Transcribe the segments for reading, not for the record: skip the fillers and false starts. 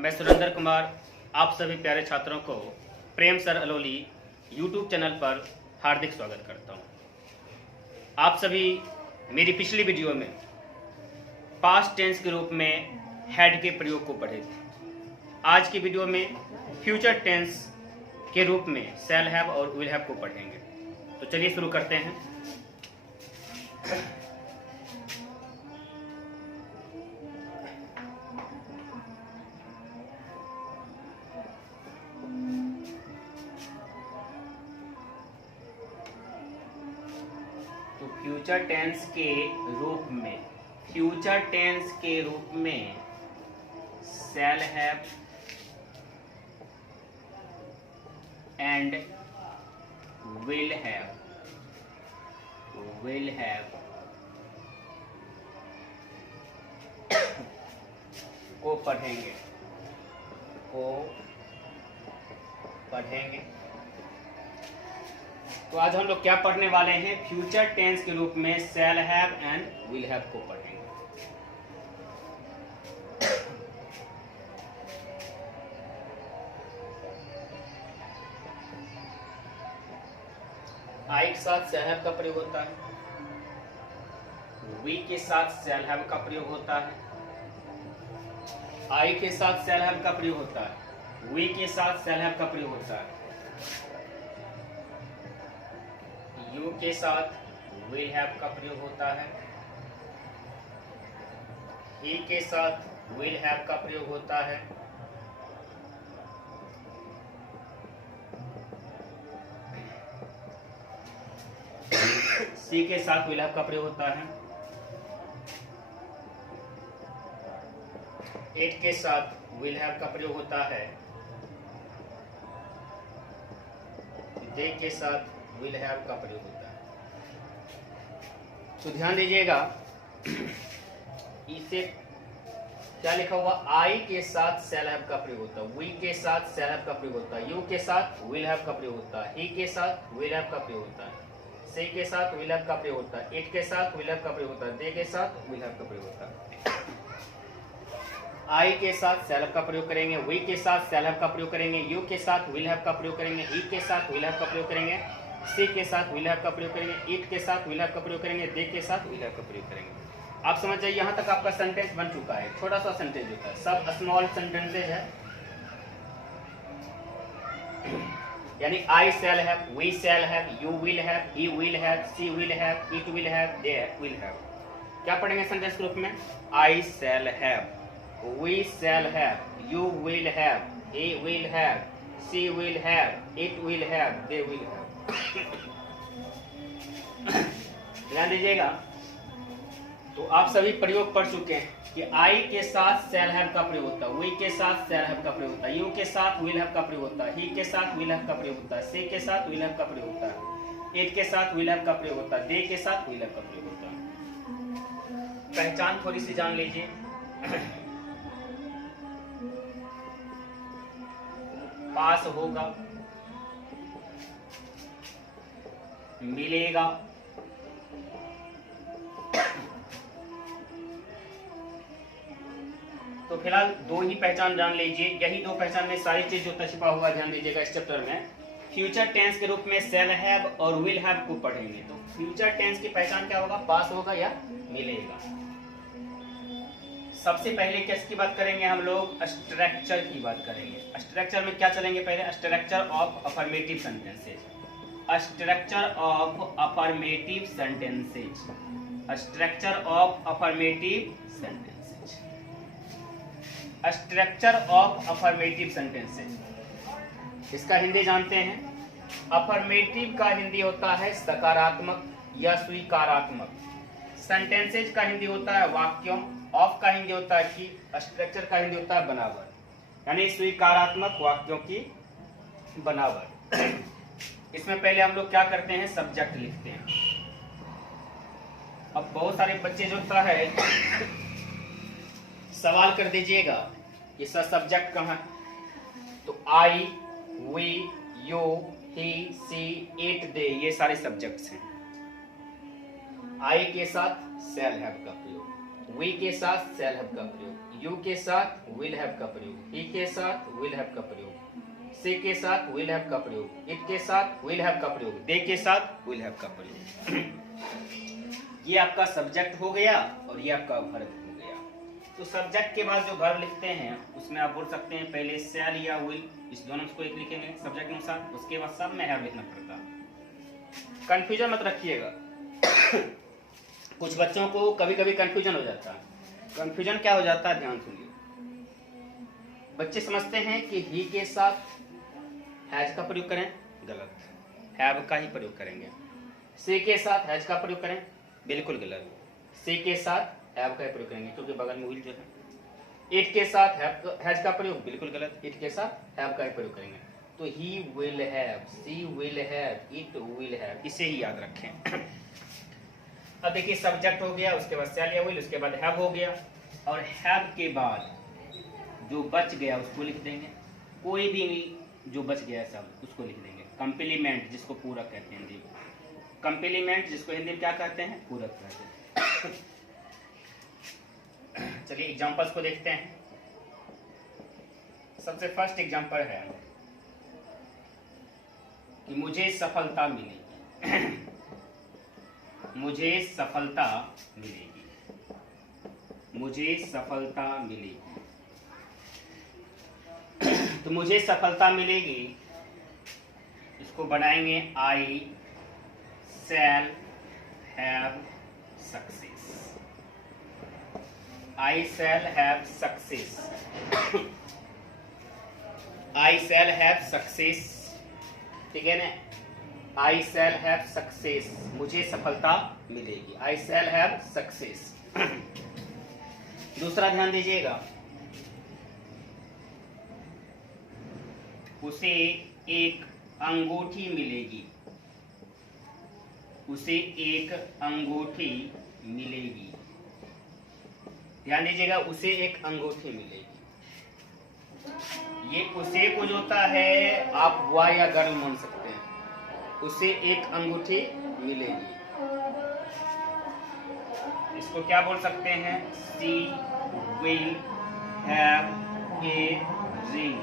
मैं सुरेंद्र कुमार आप सभी प्यारे छात्रों को प्रेम सर अलोली यूट्यूब चैनल पर हार्दिक स्वागत करता हूं। आप सभी मेरी पिछली वीडियो में पास्ट टेंस के रूप में हैड के प्रयोग को पढ़े थे। आज की वीडियो में फ्यूचर टेंस के रूप में शैल हैव और विल हैव को पढ़ेंगे। तो चलिए शुरू करते हैं। तो फ्यूचर टेंस के रूप में shall have and will have को पढ़ेंगे तो आज हम लोग क्या पढ़ने वाले हैं? फ्यूचर टेंस के रूप में shall have and will have को पढ़ेंगे। आई के साथ शैल हैव का प्रयोग होता है, वी के साथ शैल हैव का प्रयोग होता है, आई के साथ शैल हैव का प्रयोग होता है, वी के साथ शैल हैव का प्रयोग होता है, यू के साथ विल हैव का प्रयोग होता है, ही के साथ विल हैव का प्रयोग होता है, सी के साथ विल हैव का प्रयोग होता है, इट के साथ विल हैव का प्रयोग होता है, दे के साथ विल हैव का प्रयोग होता है। तो ध्यान दीजिएगा, इसे क्या लिखा हुआ? आई के साथ शैल हैव का प्रयोग होता है, वी के साथ शैल हैव का प्रयोग होता है, यू के साथ विल हैव का प्रयोग होता है, ही के साथ विल हैव का प्रयोग होता है, सी के साथ विल हैव का प्रयोग होता है, इट के साथ विल हैव का प्रयोग होता है, दे के साथ विल हैव का प्रयोग होता है। आई के साथ शैल हैव का प्रयोग करेंगे, वी के साथ शैल हैव का प्रयोग करेंगे, यू के साथ विल हैव का प्रयोग करेंगे, ही के साथ विल हैव का प्रयोग करेंगे, सी के साथ विल हैव का प्रयोग करेंगे, इट के साथ विल हैव का प्रयोग करेंगे, दे के साथ विल हैव का प्रयोग करेंगे। आप समझ जाइए, यहाँ तक आपका सेंटेंस बन चुका है। छोटा सा सेंटेंस होता है, सब स्मॉल सेंटेंसेज है, यानी I shall have, we shall have, you will have, he will have, she will have, it will have, they will have. क्या पढ़ेंगे सेंटेंस के रूप में? I shall have, we shall have, you will have, he will have, she will have, it will have, they will have. ध्यान दीजिएगा, तो आप सभी प्रयोग पढ़ चुके हैं कि आई के साथ शैल हैव का प्रयोग होता है, वी के साथ शैल हैव का प्रयोग होता है, यू के साथ विल हैव का प्रयोग होता है, ही के साथ विल हैव का प्रयोग होता है, सी के साथ विल हैव का प्रयोग होता है, इट के साथ विल हैव का प्रयोग होता है, दे के साथ विल हैव का प्रयोग होता है। पहचान थोड़ी सी जान लीजिए। पास होगा, मिलेगा, तो फिलहाल दो ही पहचान जान लीजिए। यही दो पहचान में सारी चीज जो छिपा हुआ, ध्यान दीजिएगा इस चैप्टर में। फ्यूचर टेंस के रूप में शैल हैव और विल हैव को पढ़ेंगे। तो फ्यूचर टेंस की पहचान क्या होगा? पास होगा या मिलेगा। सबसे पहले किसकी बात करेंगे? हम लोग स्ट्रक्चर की बात करेंगे। स्ट्रक्चर में क्या चलेंगे? पहले structure of affirmative sentences. Structure of affirmative sentences. Structure of affirmative sentences. Structure of affirmative sentences, इसका हिंदी जानते हैं। अफर्मेटिव का हिंदी होता है सकारात्मक या स्वीकारात्मक। सेंटेंसेज का हिंदी होता है वाक्यों। ऑफ का हिंदी होता है कि, स्ट्रक्चर का हिंदी होता है बनावट, यानी स्वीकारात्मक वाक्यों की बनावट। इसमें पहले हम लोग क्या करते हैं? सब्जेक्ट लिखते हैं। अब बहुत सारे बच्चे जो होता है सवाल कर दीजिएगा कि सर सब्जेक्ट कहाँ है? तो I, we, you, he, she, it, they, ये सारे सब्जेक्ट्स हैं। आई के साथ शैल हैव का प्रयोग, वी के साथ शैल हैव का प्रयोग, यू के साथ विल हैव का प्रयोग, ही के साथ विल हैव का प्रयोग, से के साथ विल हैव का प्रयोग, इट के साथ विल हैव का प्रयोग, दे के साथ विल हैव का प्रयोग। ये आपका सब्जेक्ट हो गया और ये आपका वर्ब हो गया। तो सब्जेक्ट के बाद जो वर्ब लिखते हैं उसमें आप बोल सकते हैं पहले शैल या विल, इस दोनों को एक लिखेंगे सब्जेक्ट अनुसार, उसके बाद सब में हैव लिखना पड़ता। कंफ्यूजन मत रखिएगा। कुछ बच्चों को कभी कभी कंफ्यूजन हो जाता है। कंफ्यूजन क्या हो जाता है, ध्यान सुनिए। बच्चे समझते हैं कि ही के साथ हैज का प्रयोग करें, गलत, हैव का ही प्रयोग करेंगे। से के साथ हैज का प्रयोग करें, बिल्कुल गलत, से के साथ हैव का प्रयोग करेंगे क्योंकि बगल में विल जो है। इट के साथ हैज का प्रयोग, बिल्कुल गलत, इट के साथ हैव का प्रयोग करेंगे। तो ही will have, she will have, it will have, इसे ही याद रखें। अब देखिए सब्जेक्ट हो गया, उसके बाद शैल या विल, उसके बाद हैव हो गया, और हैव के बाद जो बच गया उसको लिख देंगे। कोई भी जो बच गया सब उसको लिख देंगे। कंप्लीमेंट जिसको पूरक कहते हैं हिंदी में, कंप्लीमेंट जिसको हिंदी में क्या कहते हैं, पूरक कहते हैं। चलिए एग्जांपल्स को देखते हैं। सबसे फर्स्ट एग्जांपल है कि मुझे सफलता मिलेगी। मुझे सफलता मिलेगी, मुझे सफलता मिलेगी। तो मुझे सफलता मिलेगी, इसको बनाएंगे I shall have success. I shall have success, I shall have success, ठीक है ना। आई शैल हैव सक्सेस, मुझे सफलता मिलेगी, आई शैल हैव सक्सेस। दूसरा ध्यान दीजिएगा, उसे एक अंगूठी मिलेगी, उसे एक अंगूठी मिलेगी। ध्यान दीजिएगा, उसे एक अंगूठी मिलेगी। ये उसे को जो होता है आप बॉय या गर्ल मान सकते हैं। उसे एक अंगूठी मिलेगी, इसको क्या बोल सकते हैं, she will have a ring,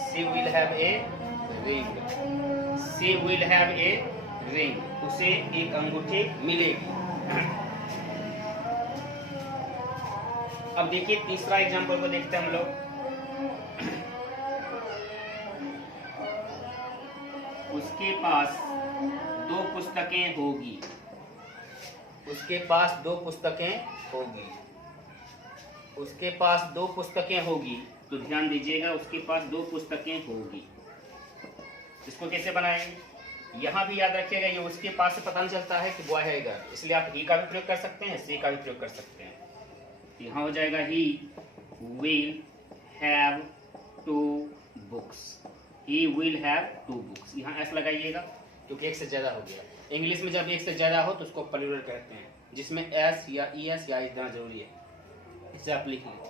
she will have a ring, she will have a ring, उसे एक अंगूठी मिलेगी। अब देखिए तीसरा एग्जांपल को देखते हैं हम लोग। उसके पास 2 पुस्तकें होगी, उसके पास 2 पुस्तकें होगी, उसके पास 2 पुस्तकें होगी। तो ध्यान दीजिएगा, उसके पास 2 पुस्तकें होगी, इसको कैसे बनाएंगे, यहां भी याद रखिएगा। ये उसके पास से पता नहीं चलता है कि बॉय है गर्ल, इसलिए आप ही का भी प्रयोग कर सकते हैं, सी का भी प्रयोग कर सकते हैं। यहाँ हो जाएगा ही will have 2 books, he will have 2 books. यहाँ एस लगाइएगा क्योंकि एक से ज्यादा हो गया। इंग्लिश में जब एक से ज्यादा हो तो उसको प्लूरल कहते हैं, जिसमें एस या ई एस या इतना जरूरी है, इसे आप लिख लीजिए।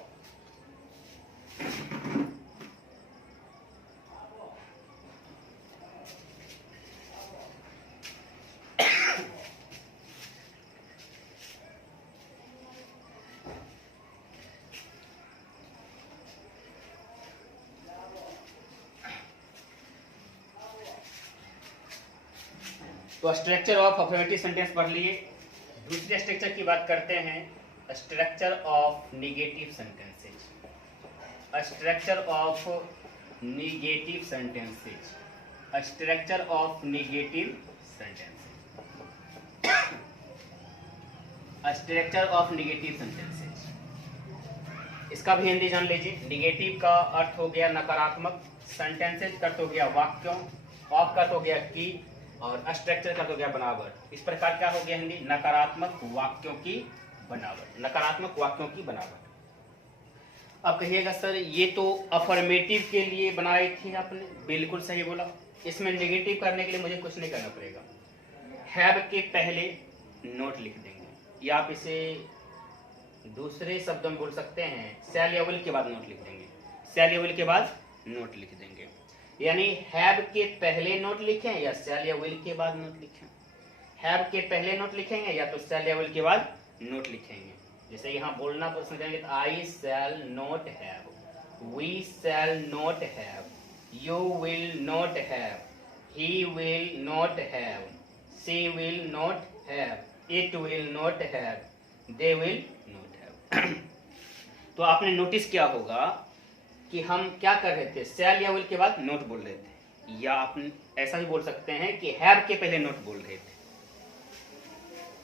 तो स्ट्रक्चर ऑफ अफर्मेटिव सेंटेंस पढ़ लिए। दूसरे स्ट्रक्चर की बात करते हैं, structure of negative sentences. Structure of negative sentences, structure of negative sentences, structure of negative sentences. इसका भी हिंदी जान लीजिए। नेगेटिव का अर्थ हो गया नकारात्मक, सेंटेंसेज का अर्थ हो गया वाक्यों, ऑफ का अर्थ हो गया की, और स्ट्रक्चर का तो क्या बनावट। इस प्रकार क्या हो गया हिंदी, नकारात्मक वाक्यों की बनावट, नकारात्मक वाक्यों की बनावट। अब कहिएगा सर ये तो अफर्मेटिव के लिए बनाई थी आपने, बिल्कुल सही बोला। इसमें नेगेटिव करने के लिए मुझे कुछ नहीं करना पड़ेगा। हैव के पहले नोट लिख देंगे, या आप इसे दूसरे शब्दों में बोल सकते हैं, शैल या विल के बाद नोट लिख देंगे, शैल या विल के बाद नोट लिख देंगे। यानी हैव के पहले नोट लिखें या शैल या विल के बाद नोट लिखें। हैव के पहले नोट लिखेंगे या तो शैल या विल के बाद नोट लिखेंगे। जैसे यहाँ बोलना प्रश्न करेंगे तो I shall not have, we shall not have, you will not have, he will not have, she will not have, it will not have, they will not have. तो आपने नोटिस किया होगा कि हम क्या कर रहे थे, शैल या विल के बाद नोट बोल रहे थे, या आप ऐसा भी बोल सकते हैं कि हैव के पहले नोट बोल रहे थे।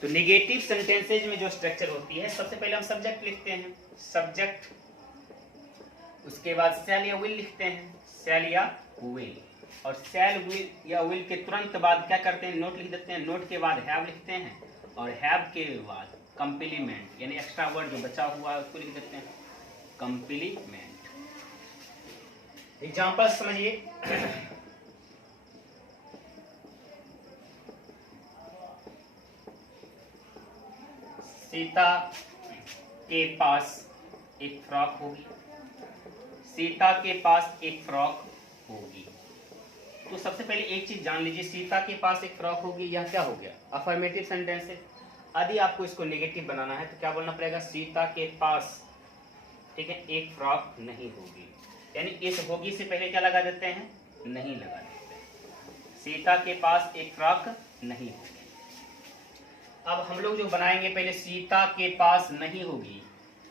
तो नेगेटिव सेंटेंसेज में जो स्ट्रक्चर होती है, सबसे पहले हम सब्जेक्ट लिखते हैं, सब्जेक्ट, उसके बाद शैल या विल लिखते हैं, शैल या विल, और शैल विल या विल के तुरंत बाद क्या करते हैं, नोट लिख देते हैं, नोट के बाद हैव लिखते हैं, और हैव के बाद कंप्लीमेंट यानी एक्स्ट्रा वर्ड जो बचा हुआ है उसको लिख देते हैं, कंप्लीमेंट। एग्जाम्पल समझिए, सीता के पास एक फ्रॉक होगी, सीता के पास एक फ्रॉक होगी। तो सबसे पहले एक चीज जान लीजिए, सीता के पास एक फ्रॉक होगी, यह क्या हो गया, अफर्मेटिव सेंटेंस है। यदि आपको इसको नेगेटिव बनाना है तो क्या बोलना पड़ेगा, सीता के पास, ठीक है, एक फ्रॉक नहीं होगी, यानी इस होगी से पहले क्या लगा देते हैं, नहीं लगा देते हैं। सीता के पास एक फ्रॉक नहीं होगी। अब हम लोग जो बनाएंगे पहले, सीता के पास नहीं होगी,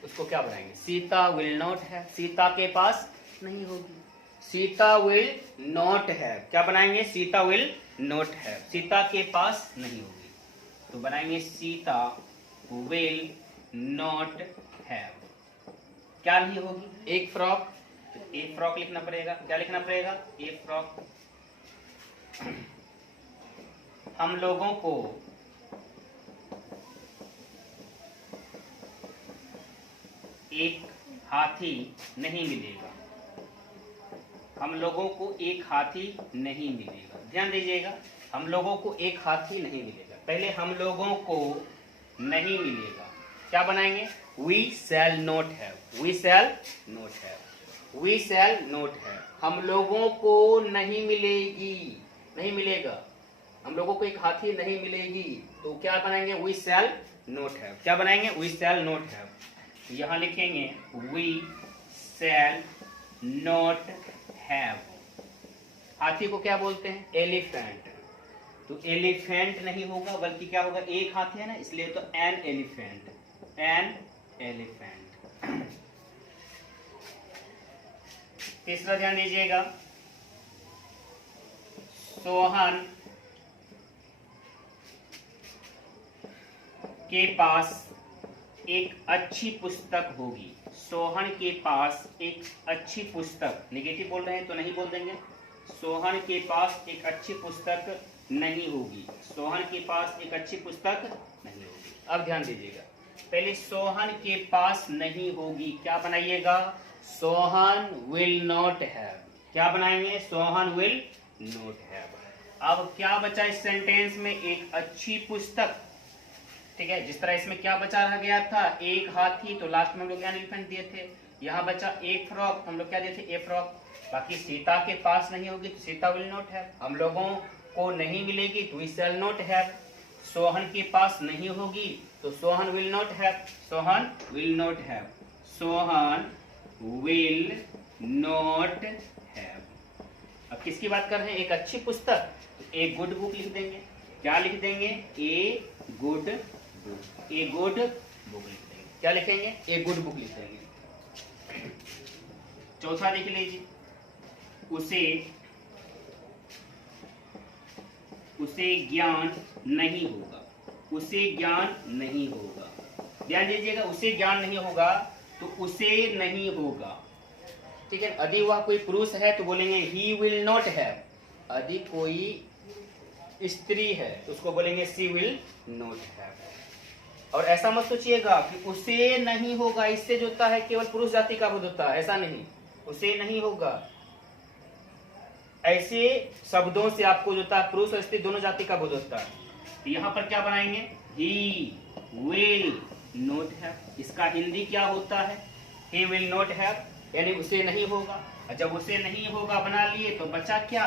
उसको क्या बनाएंगे, Sita will not have, Sita के पास नहीं होगी, सीता विल नॉट हैव, क्या बनाएंगे, Sita will not have, Sita के पास नहीं होगी, तो बनाएंगे सीता विल नॉट हैव, क्या नहीं होगी, एक फ्रॉक, एक फ्रॉक लिखना पड़ेगा, क्या लिखना पड़ेगा, एक फ्रॉक। हम लोगों को एक हाथी नहीं मिलेगा, हम लोगों को एक हाथी नहीं मिलेगा, ध्यान दीजिएगा, हम लोगों को एक हाथी नहीं मिलेगा, पहले हम लोगों को नहीं मिलेगा, क्या बनाएंगे, we shall not have, we shall not have, we shall not have, हम लोगों को नहीं मिलेगी, नहीं मिलेगा, हम लोगों को एक हाथी नहीं मिलेगी, तो क्या बनाएंगे, we shall not have, क्या बनाएंगे, we shall not have, यहां लिखेंगे we shall not have, हाथी को क्या बोलते हैं, एलिफेंट, तो एलिफेंट नहीं होगा बल्कि क्या होगा, एक हाथी है ना इसलिए, तो एन एलिफेंट, एन एलिफेंट। तीसरा ध्यान दीजिएगा, सोहन के पास एक अच्छी पुस्तक होगी, सोहन के पास एक अच्छी पुस्तक, नेगेटिव बोल रहे हैं तो नहीं बोल देंगे, सोहन के पास एक अच्छी पुस्तक नहीं होगी, सोहन के पास एक अच्छी पुस्तक नहीं होगी। अब ध्यान दीजिएगा, पहले सोहन के पास नहीं होगी, क्या बनाइएगा, सोहन विल नॉट हैव, क्या बनाएंगे, सोहन विल नॉट हैव। अब क्या बचा इस सेंटेंस में, एक अच्छी पुस्तक, ठीक है, जिस तरह इसमें क्या बचा रह गया था, एक हाथी, तो लास्ट में हम लोग एन एलिफेंट दिए थे, यहाँ बचा एक फ्रॉक, हम लोग क्या दिए थे, ए फ्रॉक, बाकी सीता के पास नहीं होगी तो सीता विल नॉट हैव, हम लोगों को नहीं मिलेगी तो we shall not have, Sohan के पास नहीं होगी तो Sohan will not have, Sohan will not have, Sohan will not have. अब किसकी बात कर रहे हैं, एक अच्छी पुस्तक, एक गुड बुक लिख देंगे, क्या लिख देंगे, a good book, a good book लिख देंगे, क्या लिखेंगे, ए गुड बुक लिख देंगे। चौथा देख लीजिए, उसे ज्ञान नहीं होगा, उसे ज्ञान नहीं होगा, ध्यान दीजिएगा, उसे ज्ञान नहीं होगा तो उसे नहीं होगा, ठीक है। यदि वह कोई पुरुष है तो बोलेंगे ही विल नॉट हैव, यदि कोई स्त्री है तो उसको बोलेंगे शी विल नॉट हैव। और ऐसा मत सोचिएगा कि उसे नहीं होगा, इससे जो होता है केवल पुरुष जाति का बोध होता है, ऐसा नहीं, उसे नहीं होगा, ऐसे शब्दों से आपको जो होता है पुरुष और स्त्री दोनों जाति का बोध होता है। तो यहाँ पर क्या बनाएंगे, ही विल नॉट हैव, इसका हिंदी क्या होता है, ही विल नॉट हैव, यानी उसे नहीं होगा। जब उसे नहीं होगा बना लिए तो बचा क्या,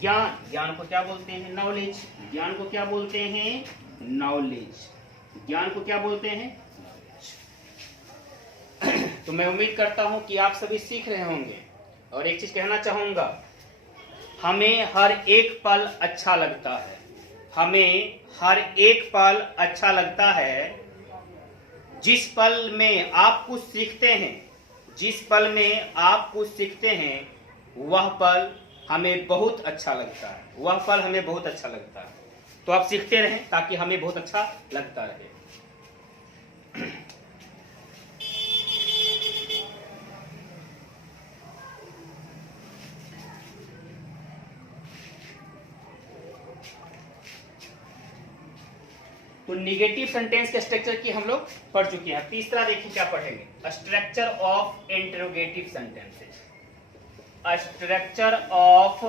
ज्ञान, ज्ञान को क्या बोलते हैं, नॉलेज, ज्ञान को क्या बोलते हैं, नॉलेज, ज्ञान को क्या बोलते हैं, नॉलेज। तो मैं उम्मीद करता हूं कि आप सभी सीख रहे होंगे। और एक चीज कहना चाहूंगा, हमें हर एक पल अच्छा लगता है, हमें हर एक पल अच्छा लगता है। जिस पल में आप कुछ सीखते हैं, जिस पल में आप कुछ सीखते हैं, वह पल हमें बहुत अच्छा लगता है, वह पल हमें बहुत अच्छा लगता है। तो आप सीखते रहें ताकि हमें बहुत अच्छा लगता रहे। तो निगेटिव सेंटेंस के स्ट्रक्चर की हम लोग पढ़ चुके हैं। तीसरा देखिए क्या पढ़ेंगे, structure of interrogative sentences. Structure of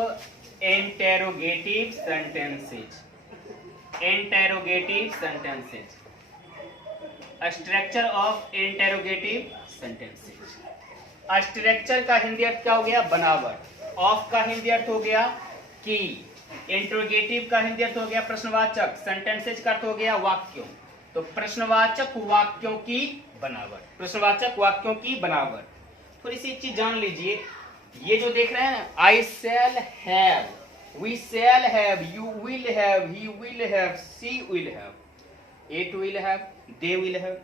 interrogative sentences, interrogative sentences, structure of interrogative sentences. Structure का हिंदी अर्थ क्या हो गया, बनावट। ऑफ का हिंदी अर्थ हो गया की। इंटरोगेटिव का हिंदी अर्थ हो गया प्रश्नवाचक। सेंटेंसेज का अर्थ हो गया वाक्यों। तो प्रश्नवाचक वाक्यों की बनावट, प्रश्नवाचक वाक्यों की बनावट। थोड़ी सी एक चीज जान लीजिए, ये जो देख रहे हैं ना, I shall have, we shall have, you will have, he will have, she will have, it will have, they will have.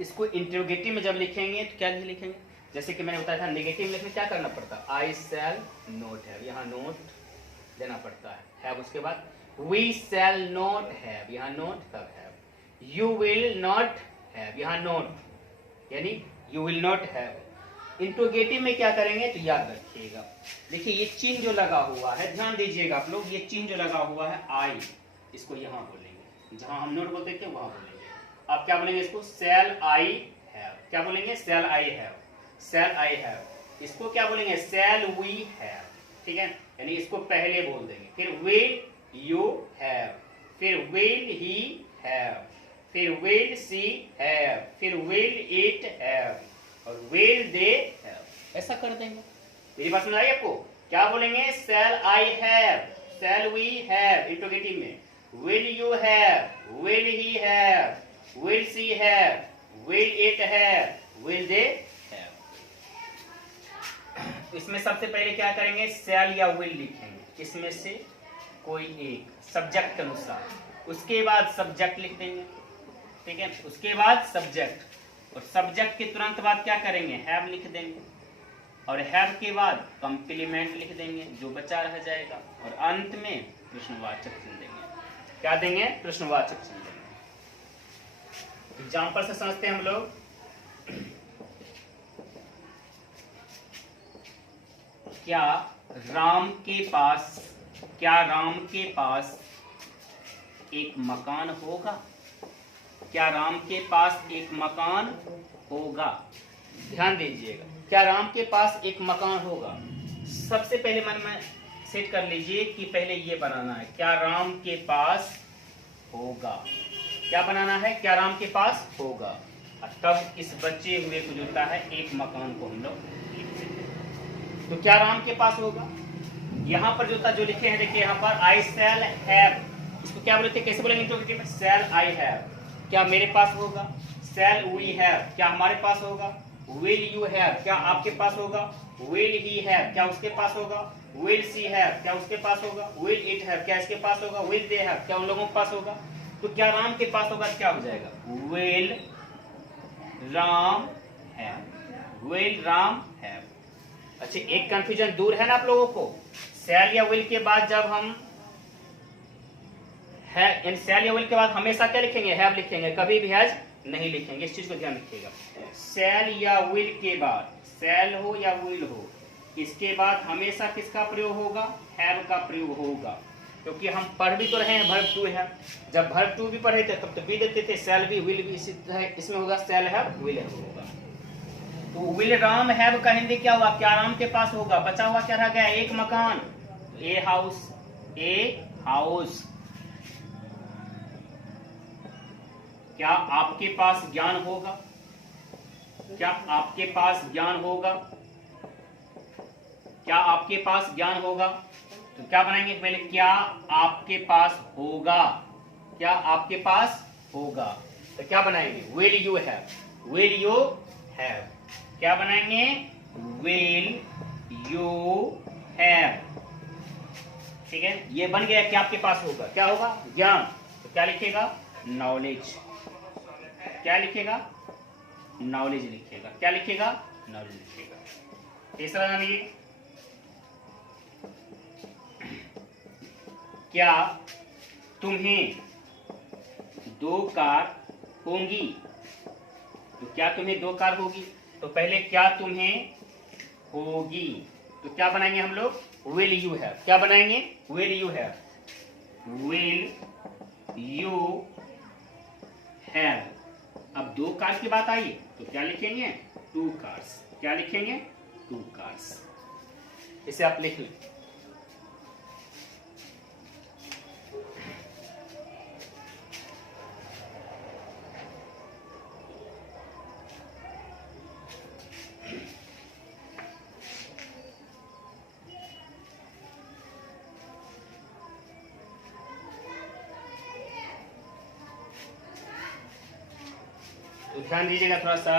इसको इंटरोगेटिव में जब लिखेंगे तो क्या लिखेंगे, जैसे कि मैंने बताया था नेगेटिव में लिखने क्या करना पड़ता है, आई शैल नॉट हैव, यहाँ नोट देना पड़ता है उसके बाद वी शैल नॉट हैव, यहाँ नॉट तब have, you will not have, यहाँ नॉट, यानी you will not have. Interrogative में क्या करेंगे तो याद रखिएगा, देखिए ये चिन्ह जो लगा हुआ है, ध्यान दीजिएगा आप लोग, ये चिन्ह जो लगा हुआ है आई, इसको यहाँ बोलेंगे, जहां हम नॉट बोलते थे वहां बोलेंगे। आप क्या बोलेंगे इसको, सेल आई हैव, क्या बोलेंगे, shall I have, shall I have. इसको क्या बोलेंगे, सेल वी हैव, ठीक है, यानी इसको पहले बोल देंगे। फिर विल यू हैव, फिर विल ही हैव, फिर विल सी हैव, फिर विल इट हैव और विल दे हैव, ऐसा कर देंगे। मेरी बात समझ आई आपको, क्या बोलेंगे, shall I have, shall we have interrogative में, will you have, will he have, will she have, will it have, will they have. इसमें सबसे पहले क्या करेंगे, सेल या विल लिखेंगे, इसमें से कोई एक सब्जेक्ट के अनुसार, उसके बाद सब्जेक्ट लिख देंगे, ठीक है, उसके बाद सब्जेक्ट, और सब्जेक्ट के तुरंत बाद क्या करेंगे, हैव लिख देंगे, और हैव के बाद कॉम्प्लीमेंट लिख देंगे, जो बचा रह जाएगा, और अंत में प्रश्नवाचक चुन देंगे। क्या देंगे, प्रश्नवाचक चुन देंगे। एग्जाम्पल से समझते हैं हम लोग। क्या राम के पास एक मकान होगा, क्या राम के पास एक मकान होगा। ध्यान दीजिएगा, क्या राम के पास एक मकान होगा। सबसे पहले मन में सेट कर लीजिए कि पहले ये बनाना है, क्या राम के पास होगा, क्या बनाना है, क्या राम के पास होगा, और तब इस बचे हुए को जो होता है एक मकान को हम लोग लिख देते हैं। तो क्या राम के पास होगा, यहाँ पर जो था जो लिखे हैं, देखिए यहाँ पर आई शैल हैव, इसको क्या बोलते हैं, कैसे बोलेंगे इंटरोगेटिव में, शैल आई हैव, क्या मेरे पास होगा, शैल वी हैव, क्या हमारे पास होगा, विल यू हैव, क्या आपके पास होगा, विल ही हैव, क्या उसके पास होगा, विल सी हैव, क्या उसके पास होगा, विल इट हैव, क्या इसके पास होगा, विल दे हैव, क्या उन लोगों के पास होगा। तो क्या राम के पास होगा, क्या हो जाएगा, will Ram have, will Ram have. अच्छा, एक कंफ्यूजन दूर है ना आप लोगों को, शैल या विल के बाद जब हम है, शैल या विल के बाद हमेशा क्या लिखेंगे, हैव लिखेंगे, कभी भी हैज नहीं लिखेंगे, इस चीज को ध्यान रखिएगा। शैल या विल के बाद, शैल हो या विल हो, इसके बाद हमेशा किसका प्रयोग होगा, हैव का प्रयोग होगा, क्योंकि हम पढ़ भी तो रहे हैं वर्ब टू है। जब वर्ब टू भी पढ़े थे तब तो भी देते थे, शैल भी विल भी, इसमें होगा शैल हैव विल हैव होगा। तो विल राम हैव का हिंदी क्या हुआ, क्या राम के पास होगा, बचा हुआ क्या रह गया, एक मकान, ए हाउस, ए हाउस। क्या आपके पास ज्ञान होगा, क्या आपके पास ज्ञान होगा, क्या आपके पास ज्ञान होगा। तो क्या बनाएंगे पहले, क्या आपके पास होगा, क्या आपके पास होगा, तो क्या बनाएंगे, will you have, will you have, क्या बनाएंगे? Will you have. ठीक है, ये बन गया। क्या आपके पास होगा? क्या होगा? ज्ञान। तो क्या लिखेगा? नॉलेज। क्या लिखेगा? नॉलेज लिखेगा। क्या लिखेगा? नॉलेज लिखेगा। तीसरा जानिए, क्या तुम्हें 2 कार होंगी? तो क्या तुम्हें 2 कार होगी? तो पहले क्या तुम्हें होगी, तो क्या बनाएंगे हम लोग? Will you have. क्या बनाएंगे? Will you have. Will you have. अब 2 कार्स की बात आई तो क्या लिखेंगे? 2 कार्स। क्या लिखेंगे? 2 कार्स। इसे आप लिख लें। तो ध्यान दीजिएगा थोड़ा सा।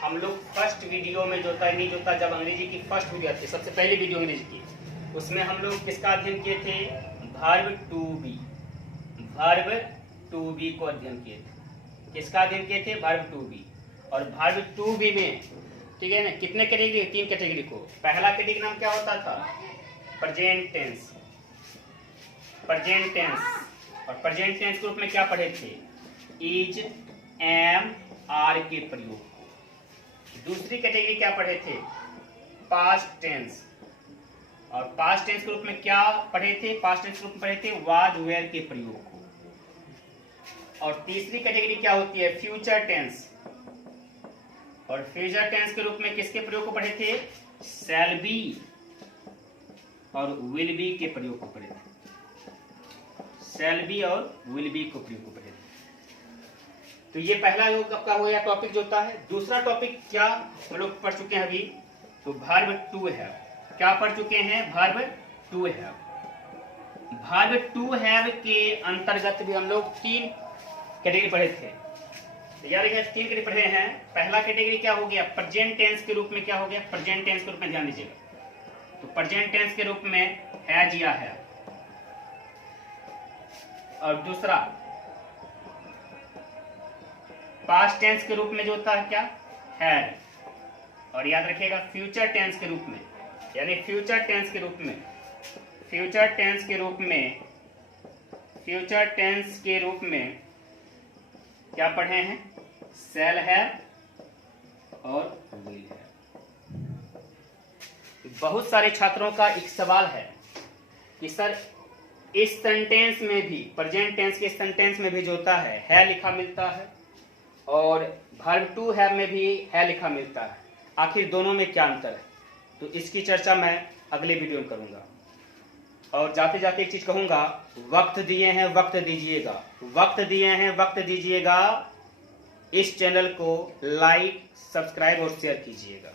हम लोग फर्स्ट वीडियो में जो था नहीं जो था, जब अंग्रेजी की फर्स्ट वीडियो थी, सबसे पहली वीडियो अंग्रेजी की, उसमें हम लोग किसका अध्ययन किए थे? Verb to be. Verb to be को अध्ययन किए थे। किसका अध्ययन किए थे? Verb to be. और वर्ब टू बी में, ठीक है ना, कितने कैटेगरी? 3 कैटेगरी को। पहला कैटेगरी नाम क्या होता था? Present tense. Present tense. और प्रेजेंट टेंस के रूप में क्या पढ़े थे? इज, एम, आर के प्रयोग। दूसरी कैटेगरी क्या पढ़े थे? Past tense. और पास्ट टेंस के रूप में क्या पढ़े थे? पास्ट टेंस के रूप में पढ़े थे वाज, वेयर के प्रयोग को। और तीसरी कैटेगरी क्या होती है? Future tense. और फ्यूचर टेंस के रूप में किसके प्रयोग को पढ़े थे? शैल बी और विल बी के प्रयोग को पढ़े थे। शैल बी और विल बी को प्रयोग को पढ़े थे। तो ये पहला आपका हो गया टॉपिक जो होता है। दूसरा टॉपिक क्या हम लोग पढ़ चुके हैं अभी? तो वर्ब टू हैव। क्या पढ़ चुके हैं? Verb to have. Verb to have के अंतर्गत भी हम लोग 3 कैटेगरी पढ़े थे। तो यार 3 कैटेगरी पढ़े हैं। पहला कैटेगरी क्या हो गया? प्रेजेंट टेंस के रूप में क्या हो गया? प्रेजेंट टेंस के रूप में ध्यान दीजिएगा। तो प्रेजेंट टेंस के रूप में हैज या है। और दूसरा पास्ट टेंस के रूप में जो होता है क्या? हैड। और याद रखिएगा फ्यूचर टेंस के रूप में, यानी फ्यूचर टेंस के रूप में, फ्यूचर टेंस के रूप में, फ्यूचर टेंस के रूप में क्या पढ़े हैं? शैल है और विल है। बहुत सारे छात्रों का एक सवाल है कि सर इस सेंटेंस में भी, प्रेजेंट टेंस के सेंटेंस में भी जो होता है लिखा मिलता है, और वर्ब टू हैव में भी है लिखा मिलता है। आखिर दोनों में क्या अंतर है? तो इसकी चर्चा मैं अगले वीडियो में करूंगा। और जाते जाते एक चीज कहूंगा, वक्त दिए हैं, वक्त दीजिएगा। वक्त दिए हैं, वक्त दीजिएगा। इस चैनल को लाइक, सब्सक्राइब और शेयर कीजिएगा।